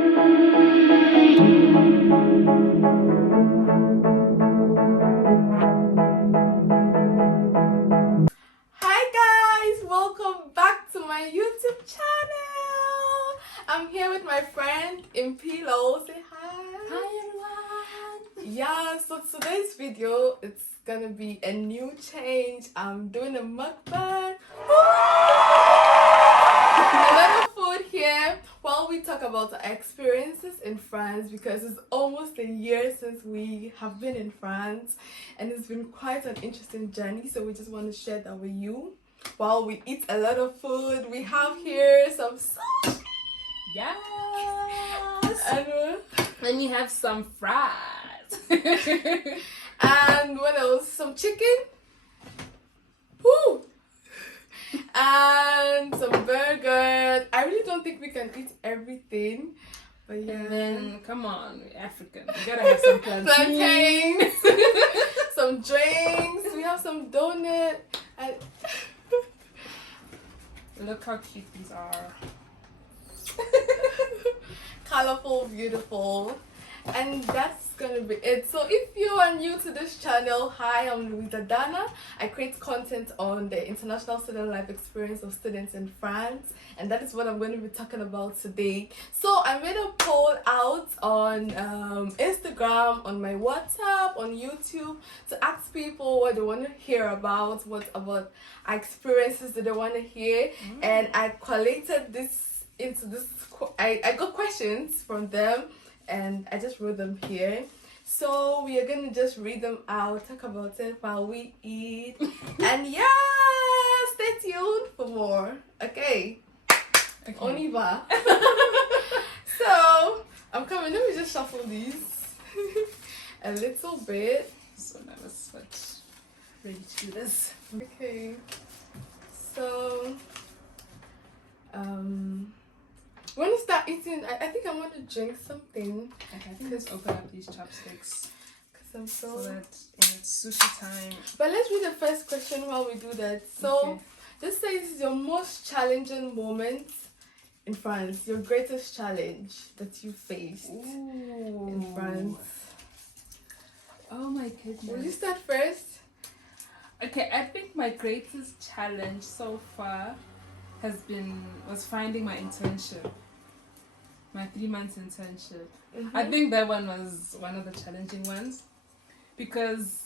Hi guys, welcome back to my YouTube channel. I'm here with my friend Impilo. Say hi. Hi everyone! Yeah, so today's video, it's gonna be a new change. I'm doing a mukbang. A lot of food here while we talk about our experiences in France, because it's almost a year since we have been in France and it's been quite an interesting journey, so we just want to share that with you while we eat a lot of food. We have here some sauce. Yes! And you have some fries. and what else? Some chicken. Woo! And some burgers. I really don't think we can eat everything, but yeah. And then, come on, we're African. We gotta have some plantains. Some drinks. We have some donut. And look how cute these are. colorful, beautiful. And that's gonna be it. So if you are new to this channel, hi, I'm Louisa Danah. I create content on the international student life experience of students in France, and that is what I'm going to be talking about today. So I made a poll out on Instagram, on my WhatsApp, on YouTube, to ask people what they want to hear about, what about our experiences that they want to hear. And I collated this into this, I got questions from them and I just wrote them here. So we are gonna just read them out, talk about it while we eat. And yeah, stay tuned for more. Okay. On y va. So I'm coming. Let me just shuffle these a little bit. So now let's switch. Ready to do this. Okay. So when you start eating, I think I want to drink something. Okay, I think let's open up these chopsticks. Because I'm so that it's sushi time. But let's read the first question while we do that. So, Okay. just say this is your most challenging moment in France. Your greatest challenge that you faced in France. Oh my goodness. Will you start first? Okay, I think my greatest challenge so far was finding my internship. My 3 months internship. I think that one was one of the challenging ones, because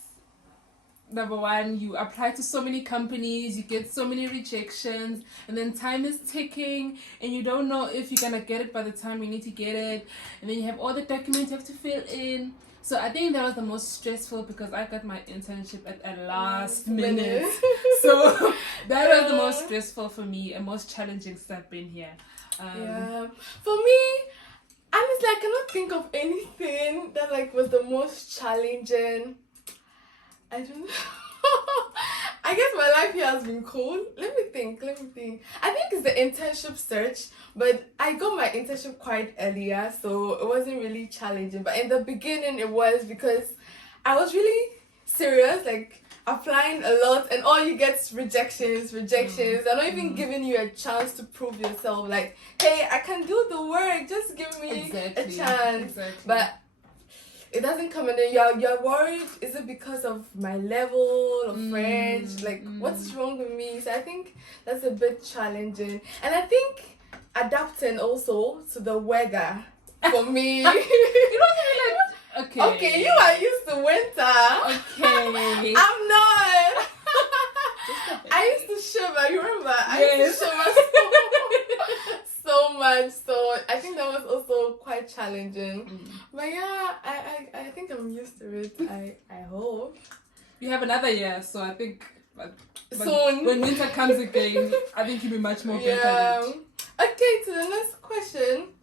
number one, you apply to so many companies, you get so many rejections, and then time is ticking and you don't know if you're gonna get it by the time you need to get it, and then you have all the documents you have to fill in. So I think that was the most stressful, because I got my internship at a last minute. So that was the most stressful for me and most challenging since I've been here. Yeah. For me, honestly, I cannot think of anything that was the most challenging. I don't know. I guess my life here has been cool. Let me think. I think it's the internship search, but I got my internship quite earlier, so it wasn't really challenging. But in the beginning, it was, because I was really serious, applying a lot, and all you get is rejections. They're not even giving you a chance to prove yourself. Hey, I can do the work, just give me a chance. But it doesn't come in there. You're worried, is it because of my level of French? What's wrong with me? So I think that's a bit challenging. And I think adapting also to the weather for me. You don't really Okay, you are used to winter. Okay. I'm not. I used to shiver, you remember? I used to shiver so much. So I think that was also quite challenging. But yeah, I think I'm used to it. I hope. You have another year, so I think soon, when winter comes again, I think you'll be much more better. Okay, to the next question.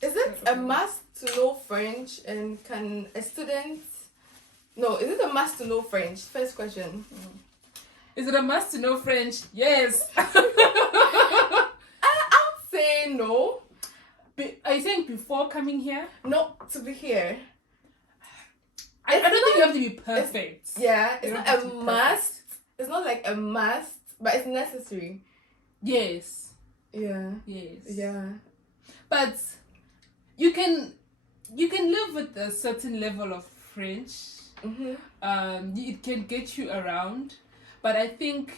Is it a must to know French, and can a student... No, is it a must to know French? First question. Is it a must to know French? Yes. I would say no. Are you saying before coming here? No, to be here. I don't think you have to be perfect. It's not a must. It's not like a must, but it's necessary. Yes. Yeah. Yes. Yeah. But you can live with a certain level of French. It can get you around, but I think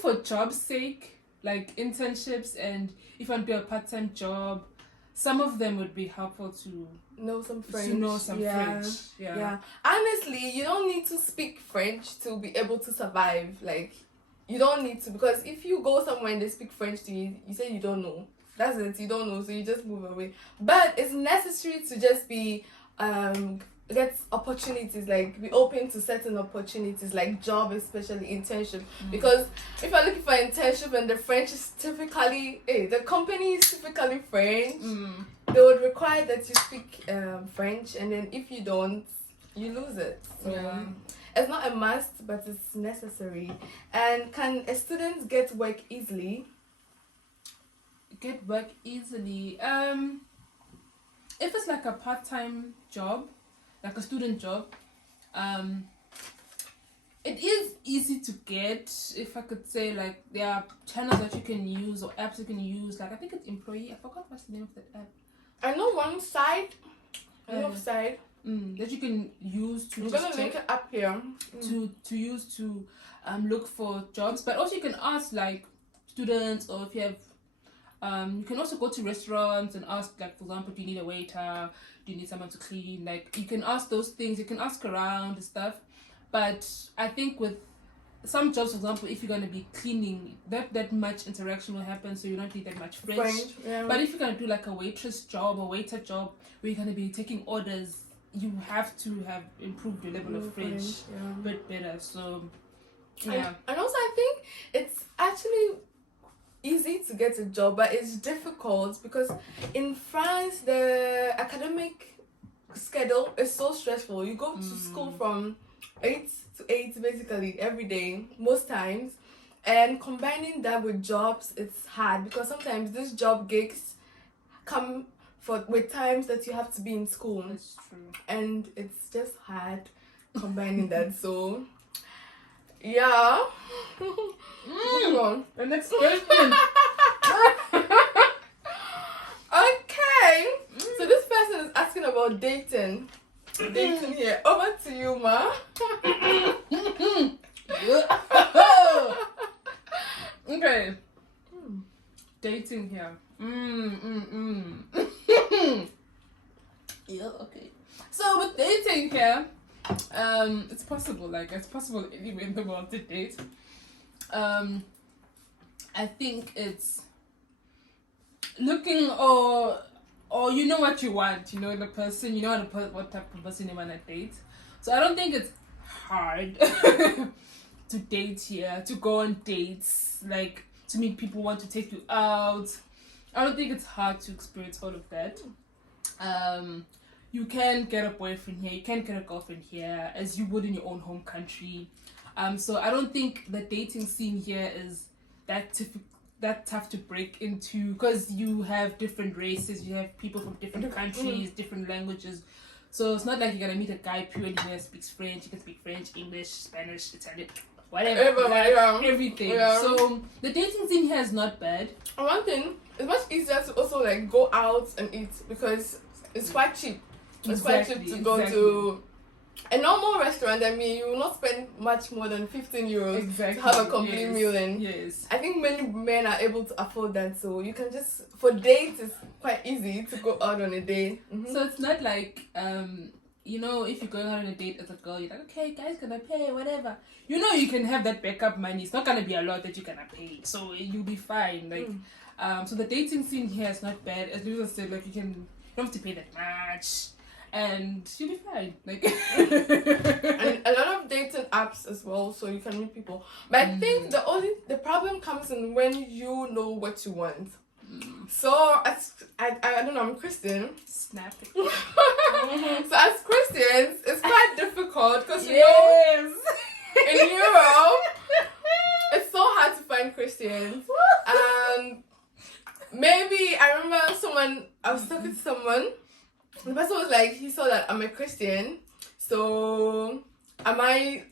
for job's sake, like internships, and if you want to do a part-time job, some of them would be helpful to know some French. French. Yeah. Honestly, you don't need to speak French to be able to survive. Like, you don't need to, because if you go somewhere and they speak French to you, you say you don't know. That's it. You don't know, so you just move away. But it's necessary to just be get opportunities, like be open to certain opportunities, like job, especially internship. Because if you're looking for internship and the French is typically, the company is typically French, they would require that you speak French, and then if you don't, you lose it. So it's not a must, but it's necessary. And can a student get work easily? If it's like a part-time job, like a student job, it is easy to get. If I could say, like, there are channels that you can use or apps you can use, like I think it's Employee. I forgot what's the name of that app. I know one site, website that you can use to I'm gonna link it up here to use to look for jobs. But also you can ask, like, students, or if you have you can also go to restaurants and ask, like, for example, do you need a waiter, do you need someone to clean? Like, you can ask those things, you can ask around and stuff. But I think with some jobs, for example, if you're going to be cleaning, that much interaction will happen, so you don't need that much French. But if you're going to do like a waitress job or waiter job where you're going to be taking orders, you have to have improved your level of French a bit better. So yeah. And also I think it's actually easy to get a job, but it's difficult because in France the academic schedule is so stressful. You go to school from 8 to 8 basically every day, most times, and combining that with jobs, it's hard because sometimes these job gigs come with times that you have to be in school. That's true. And it's just hard combining that. So yeah. The next question. Okay. So this person is asking about dating. Dating here. Over to you, Ma. Okay. Dating here. Yeah, okay. So with dating here, it's possible. Like, it's possible anywhere in the world to date. I think it's looking or you know what you want, you know the person, you know what type of person you want to date. So I don't think it's hard to date here, to go on dates, like to meet people who want to take you out. I don't think it's hard to experience all of that. You can get a boyfriend here, you can get a girlfriend here, as you would in your own home country. So I don't think the dating scene here is that tough to break into, because you have different races, you have people from different countries, different languages. So it's not like you're gonna meet a guy purely who speaks French. You can speak French, English, Spanish, Italian, whatever, everything. Yeah. So the dating scene here is not bad. And one thing, it's much easier to also like go out and eat because it's quite cheap. It's quite cheap to go to a normal restaurant. I mean, you will not spend much more than 15 euros to have a complete meal. And I think many men are able to afford that. So you can just, for dates, it's quite easy to go out on a date. So it's not like, you know, if you're going out on a date as a girl, you're like, okay, guys gonna pay, whatever. You know, you can have that backup money. It's not gonna be a lot that you're gonna pay. So you'll be fine. Like, so the dating scene here is not bad. As Louisa said, like, you don't have to pay that much. And you'll be fine. Like and a lot of dating apps as well, so you can meet people. But I think the problem comes in when you know what you want. So as I don't know, I'm Christian. Snap it. So as Christians, it's quite difficult because you know in Europe it's so hard to find Christians. Maybe I remember I was talking to someone. The person was like, he saw that I'm a Christian, so am I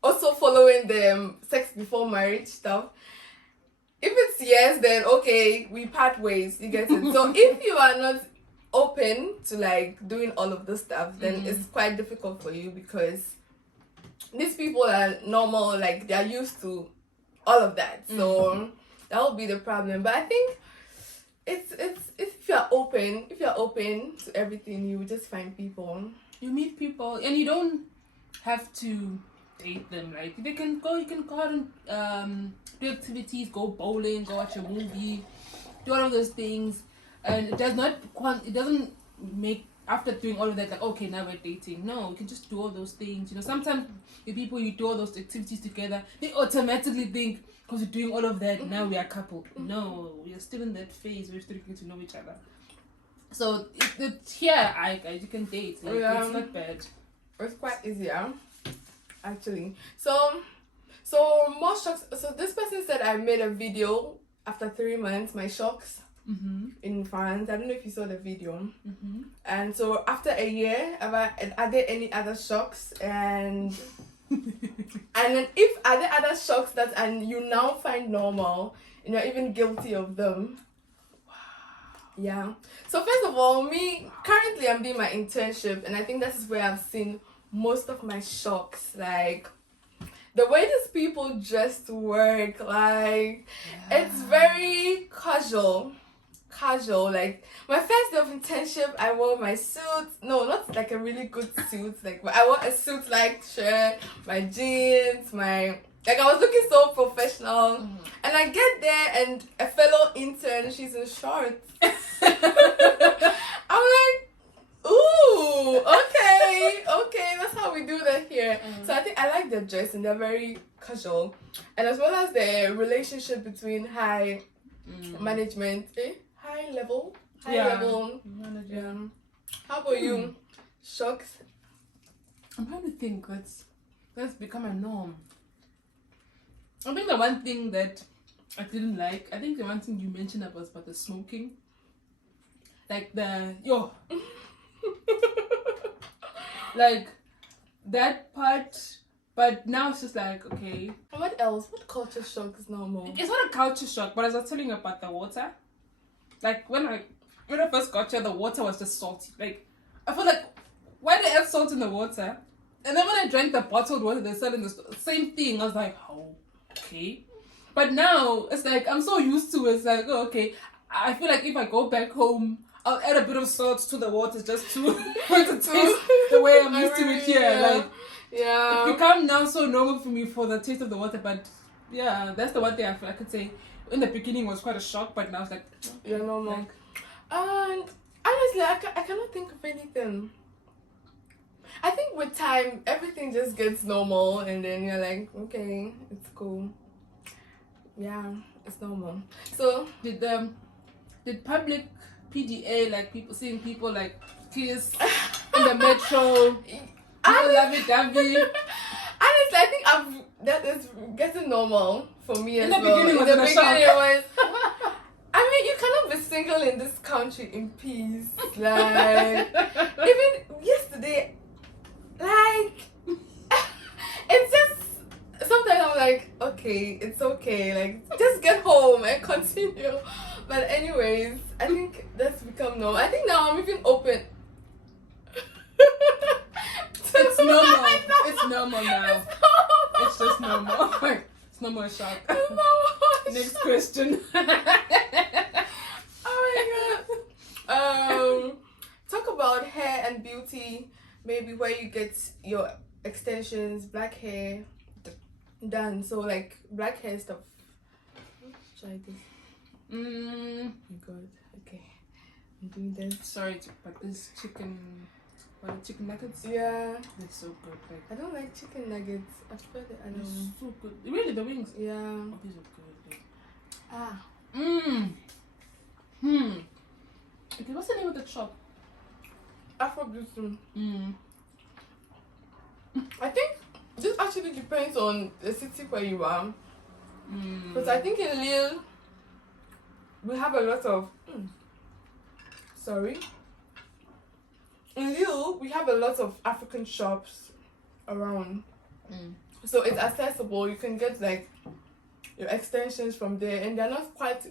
also following the sex before marriage stuff? if it's yes, then okay, we part ways. You get it. So if you are not open to like doing all of this stuff, then it's quite difficult for you because these people are normal, like they're used to all of that. So that would be the problem. But I think it's if you're open to everything, you just find people. You meet people and you don't have to date them. Like you can go out and do activities, go bowling, go watch a movie, do all of those things, and it doesn't make after doing all of that like okay now we're dating. No, you can just do all those things. You know, sometimes the people you do all those activities together, they automatically think because you're doing all of that now we are a couple. No, we are still in that phase. We're still getting to know each other. So you can date. Like, it's not bad. It's quite easier, actually. So more shocks. So this person said I made a video after 3 months. My shocks in France. I don't know if you saw the video. And so after a year, are there any other shocks? And and then if are there other shocks and you now find normal, and you're even guilty of them. Yeah. So first of all, currently I'm doing my internship, and I think this is where I've seen most of my shocks. Like the way these people dress to work, like it's very casual. Like my first day of internship, I wore my suit. No, not like a really good suit. Like I wore a suit-like shirt, my jeans, I was looking so professional. And I get there and a fellow intern, she's in shorts. I'm like, ooh, okay, that's how we do that here. So I think I like their dress and they're very casual. And as well as the relationship between high management, high level. Yeah. How about you? Shocks? I'm trying to think. That's become a norm. I think the one thing that I didn't like, I think the one thing you mentioned was about the smoking. Like like that part, but now it's just like, okay. What else? What culture shock is normal? It's not a culture shock, but as I was telling you about the water, like when I first got here, the water was just salty. Like, I feel like, why they add salt in the water? And then when I drank the bottled water they sell in the store, same thing. I was like, oh, okay. But now, it's like, I'm so used to it. It's like, oh, okay. I feel like if I go back home, I'll add a bit of salt to the water just to taste the way I'm used to it here. Like, it's become now so normal for me for the taste of the water. But yeah, that's the one thing I could say. In the beginning, it was quite a shock, but now it's like, you're normal. Like, and honestly, I cannot think of anything. I think with time, everything just gets normal, and then you're like, okay, it's cool. Yeah, it's normal. So did public PDA, like seeing people like kiss in the metro, lovey-dovey? Honestly, I think that is getting normal for me as well. In the beginning it was. I mean, you cannot be single in this country in peace. Like even yesterday, like it's just sometimes I'm like, okay, it's okay. Like just get home and continue. But anyways, I think that's become normal. I think now I'm even open. It's normal. It's normal now. It's just normal. It's no more shock. Next question. Oh my god. Talk about hair and beauty. Maybe where you get your extensions, black hair done. So like black hair stuff. Try this. Oh my god. Okay. I'm doing this. Sorry, but this chicken nuggets? Yeah. They're so good. Like, I don't like chicken nuggets. I prefer the other one. So good. Really, the wings? Yeah. Oh, these are good. Okay, what's the name of the shop? Afro-Beauty. I think this actually depends on the city where you are. Because I think in Lille, we have a lot of... In Lille, we have a lot of African shops around. So it's accessible. You can get like your extensions from there, and they're not quite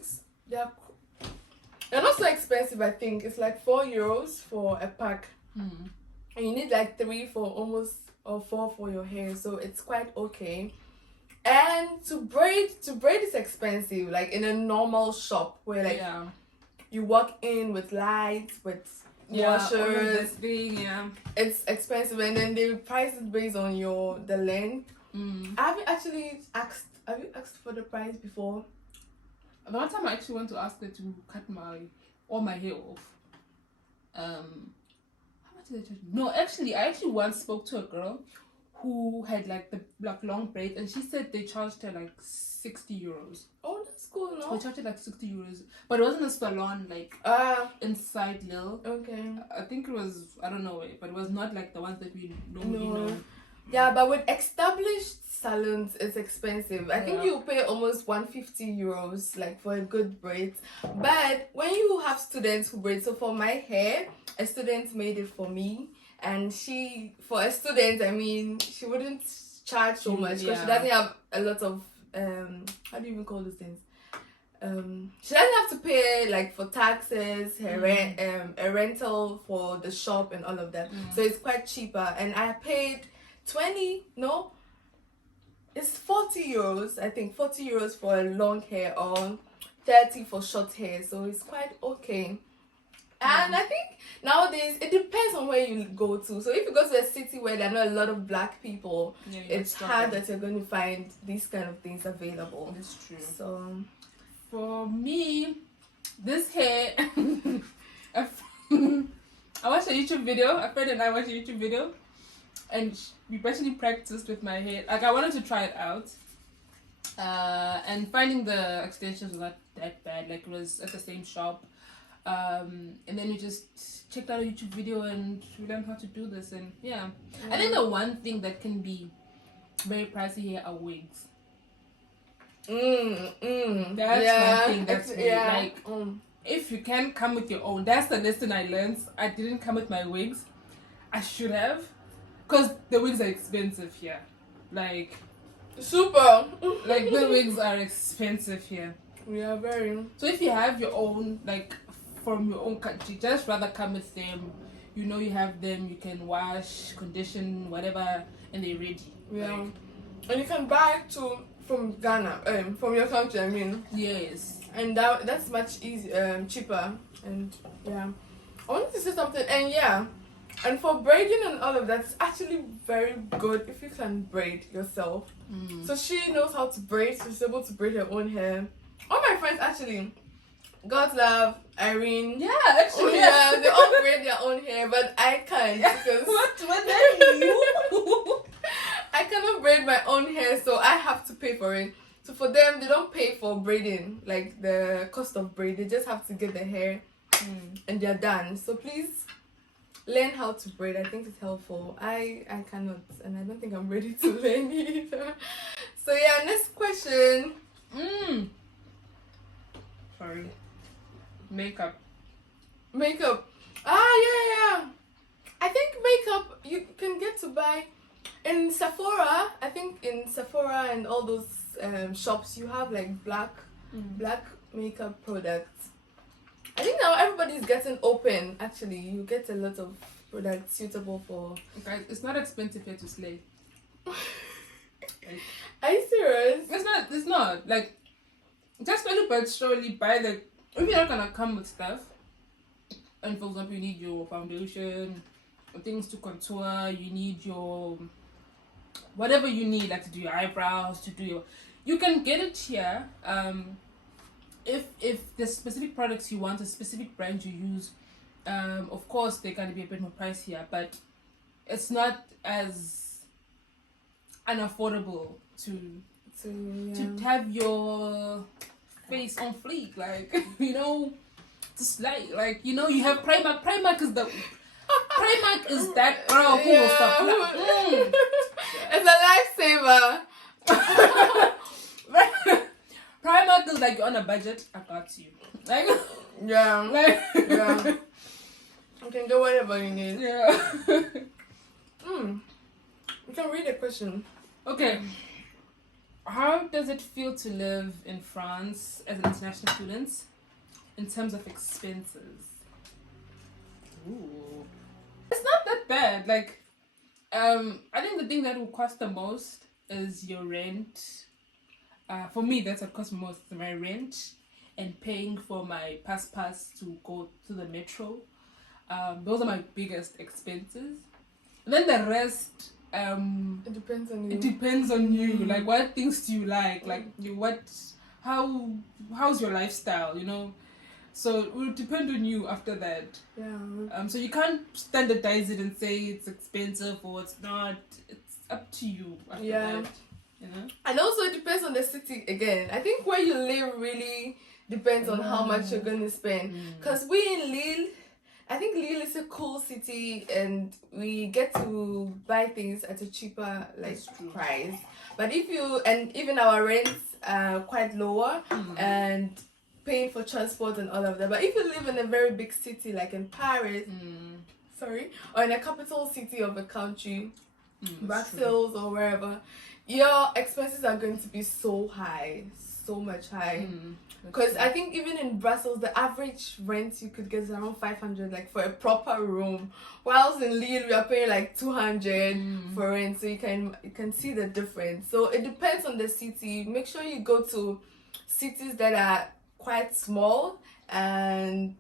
they're not so expensive. I think it's like €4 for a pack, and you need like 3 for almost or 4 for your hair, so it's quite okay. And to braid is expensive, like in a normal shop where like you walk in with lights, with washers, it's expensive, and then they price it based on the length. Have you actually asked for the price before? The one time I actually went to ask her to cut all my hair off. How much did they charge me? No, actually, I once spoke to a girl who had like the long braids, and she said they charged her like €60. Oh, that's cool, no? They charged her like €60, but it wasn't a salon like inside Lille. Okay. I think it was, I don't know, but it was not like the ones that we normally know. Yeah, but with established salons, it's expensive. I think you pay almost €150 like for a good braid. But when you have students who braid, so for my hair, a student made it for me, and for a student, I mean, she wouldn't charge so much because she doesn't have a lot of how do you even call those things? She doesn't have to pay like for taxes, her rent, a rental for the shop and all of that. So it's quite cheaper, and I paid it's €40, I think €40 for a long hair or 30 for short hair, so it's quite okay. And I think nowadays it depends on where you go to. So if you go to a city where there are not a lot of black people, it's hard that you're going to find these kind of things available. That's true. So for me, this hair I watched a YouTube video. A friend and I watched a YouTube video, and we basically practiced with my hair. Like, I wanted to try it out, and finding the extensions was not that bad. Like, it was at the same shop, and then we just checked out a YouTube video and we learned how to do this. And I think the one thing that can be very pricey here are wigs. That's one thing that's like if you can come with your own. That's the lesson I learned. I didn't come with my wigs. I should have. Because the wigs are expensive here. Like, super. Like, the wigs are expensive here. Yeah, very. So if you have your own, like, from your own country, just rather come with them. You know you have them, you can wash, condition, whatever, and they're ready. Yeah. Like, and you can buy from Ghana, from your country, I mean. Yes. And that's much easier, cheaper. And I wanted to say something, and for braiding and all of that, it's actually very good if you can braid yourself. So she knows how to braid, so she's able to braid her own hair. All my friends actually, God love, Irene. Yeah, actually. They all braid their own hair, but I can't because what then you? I cannot braid my own hair, so I have to pay for it. So for them, they don't pay for braiding, like the cost of braid. They just have to get the hair and they're done. So please learn how to braid. I think it's helpful. I cannot, and I don't think I'm ready to learn either. So next question. Sorry. Makeup. Yeah. I think makeup you can get to buy in Sephora. I think in Sephora and all those shops you have like black makeup products. I think now everybody's getting open. Actually, you get a lot of products suitable for. Okay, it's not expensive here to slay. Are you serious? It's not. Like, just slowly but surely buy the. If you're not gonna come with stuff, and for example, you need your foundation, or things to contour. You need your whatever you need, like to do your eyebrows, to do your. You can get it here. If the specific products you want, a specific brand you use, of course they're gonna be a bit more pricier, but it's not as unaffordable to have your face on fleek, like to slay, like you have Primark. Primark is that girl who will supply. It's a lifesaver. Primark is like you're on a budget. I got you. Like yeah. You can do whatever you need. Yeah. You can read a question. Okay. How does it feel to live in France as an international student in terms of expenses? Ooh. It's not that bad. Like, I think the thing that will cost the most is your rent. For me, that's what costs most, my rent and paying for my pass to go to the metro. Those are my biggest expenses. And then the rest, it depends on you. It depends on you. Like, what things do you like? Like, how's your lifestyle? You know. So it will depend on you after that. Yeah. So you can't standardize it and say it's expensive or it's not. It's up to you after that. You know. And also it depends on the city again. I think where you live really depends on how much you're going to spend. Because we in Lille, I think Lille is a cool city and we get to buy things at a cheaper price. But even our rents are quite lower and paying for transport and all of that. But if you live in a very big city like in Paris, or in a capital city of a country, Brussels or wherever, your expenses are going to be so high, so much high. Because I think even in Brussels, the average rent you could get is around 500, like for a proper room. Whilst in Lille, we are paying like 200 for rent. So you can see the difference. So it depends on the city. Make sure you go to cities that are quite small and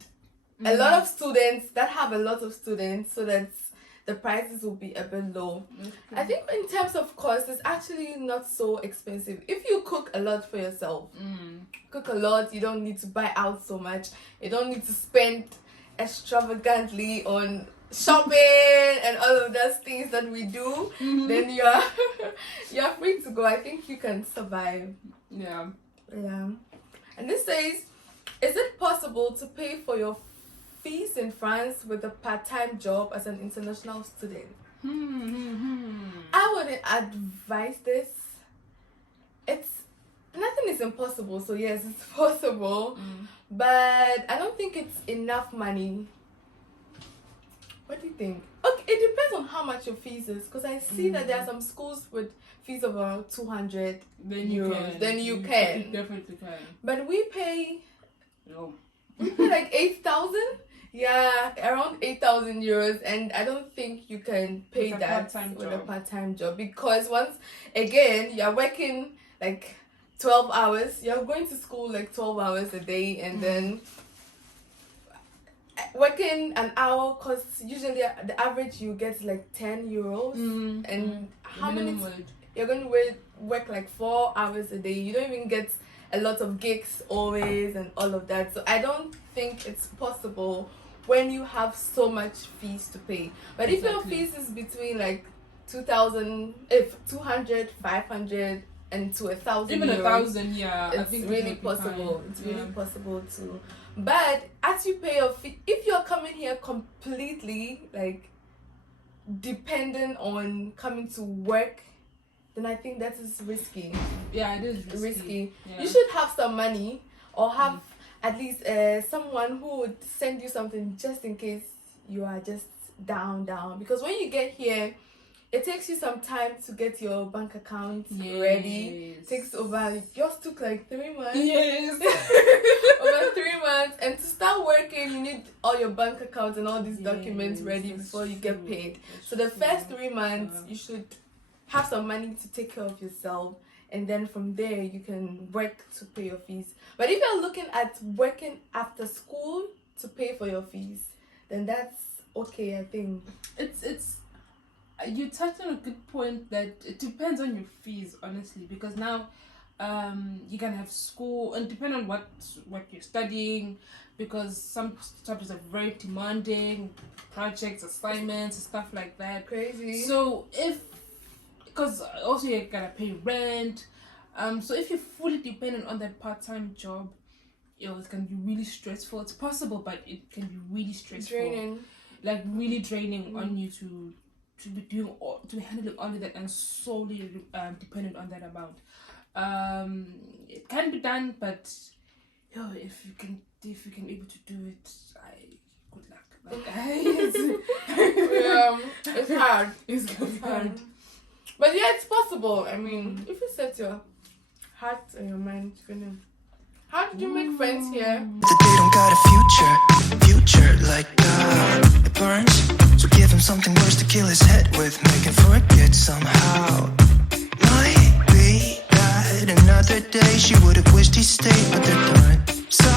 a lot of students that have a lot of students, so that the prices will be a bit low. I think in terms of cost, it's actually not so expensive. If you cook a lot for yourself, cook a lot, you don't need to buy out so much. You don't need to spend extravagantly on shopping and all of those things that we do. Then you're free to go. I think you can survive. Yeah. And this says, is it possible to pay for your fees in France with a part-time job as an international student? I wouldn't advise this. Nothing is impossible, so yes, it's possible, but I don't think it's enough money. What do you think? Okay, it depends on how much your fees is, because I see that there are some schools with fees of around 200 euros. Then you can. You definitely can. But we pay like 8,000. Yeah, around 8,000 euros, and I don't think you can pay that with a part-time job, because once again you're working like 12 hours, you're going to school like 12 hours a day, and then working an hour costs usually the average you get like 10 euros, and how many you're going to work like 4 hours a day. You don't even get a lot of gigs always and all of that. So I don't think it's possible when you have so much fees to pay. But if your fees is between like 200, 500 and to 1,000 even euros, 1,000, yeah, it's I think really possible. It's really possible to. But as you pay your fee, if you're coming here completely like dependent on coming to work, then I think that is risky. Yeah, it is risky. Yeah. You should have some money, or have at least someone who would send you something just in case you are just down. Because when you get here, it takes you some time to get your bank account ready. It takes yours took like 3 months. Yes. Over 3 months. And to start working, you need all your bank accounts and all these documents ready before you get paid. So the first 3 months, you should have some money to take care of yourself, and then from there you can work to pay your fees. But if you're looking at working after school to pay for your fees, then that's okay. I think it's you touched on a good point that it depends on your fees, honestly, because now you can have school and depend on what you're studying, because some subjects are very demanding, projects, assignments, and stuff like that. Crazy. So because also you gotta pay rent, so if you're fully dependent on that part-time job, it can be really stressful. It's possible, but it can be really stressful, really draining on you to be handling all of that and solely dependent on that amount. It can be done, but if you can able to do it, good luck. It's hard. It's hard. But yeah, it's possible. I mean, if you set your heart and your mind. How did you make friends here? That they don't got a future like God. It burns, so give him something worse to kill his head with. Make him forget somehow. Might be that another day she would have wished he stayed, but they're done.